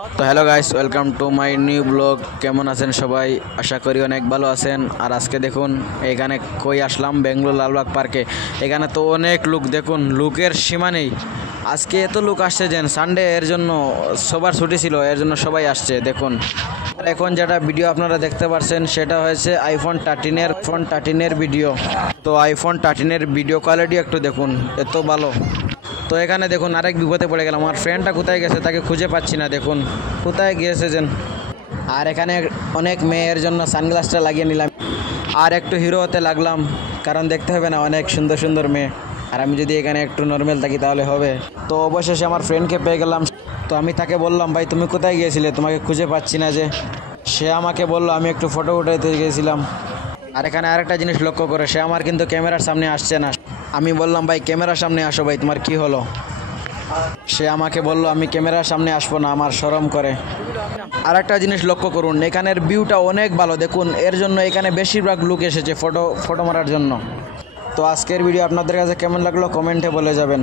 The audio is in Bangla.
তো hello guys, welcome to my new blog. কেমন আছেন সবাই? আশা করি অনেক ভালো আছেন। আর আজকে দেখুন এখানে কই আসলাম, বেঙ্গলোর লালবাগ পার্কে। এখানে তো অনেক লোক, দেখুন লোকের সীমা নেই। আজকে এত লোক আসছে যেন সানডে, এর জন্য সবার ছুটি ছিল, এর জন্য সবাই আসছে দেখুন। আর এখন যেটা ভিডিও আপনারা দেখতে পাচ্ছেন সেটা হয়েছে আইফোন 13-এর ভিডিও। তো আইফোন 13-এর ভিডিও কোয়ালিটি একটু দেখুন, এত ভালো। তো এখানে দেখুন আরেক বিপদে পড়ে গেলাম। আমার ফ্রেন্ডটা কোথায় গেছে তাকে খুঁজে পাচ্ছি না, দেখুন কোথায় গিয়েছে যেন। আর এখানে অনেক মেয়ের জন্য সানগ্লাসটা লাগিয়ে নিলাম, আর একটু হিরো হতে লাগলাম, কারণ দেখতে হবে না অনেক সুন্দর সুন্দর মেয়ে। আর আমি যদি এখানে একটু নর্মাল থাকি তাহলে হবে। তো অবশেষে আমার ফ্রেন্ডকে পেয়ে গেলাম। তো আমি তাকে বললাম, ভাই তুমি কোথায় গিয়েছিলে, তোমাকে খুঁজে পাচ্ছি না যে। সে আমাকে বললো আমি একটু ফটো উঠাইতে গিয়েছিলাম। আর এখানে আরেকটা জিনিস লক্ষ্য করে, সে আমার কিন্তু ক্যামেরার সামনে আসছে না। আমি বললাম, ভাই ক্যামেরার সামনে আসো, ভাই তোমার কি হলো? সে আমাকে বলল আমি ক্যামেরার সামনে আসবো না, আমার শরম করে। আর একটা জিনিস লক্ষ্য করুন, এখানের ভিউটা অনেক ভালো দেখুন, এর জন্য এখানে বেশিরভাগ লোক এসেছে ফটো মারার জন্য। তো আজকের ভিডিও আপনাদের কাছে কেমন লাগলো কমেন্টে বলে যাবেন।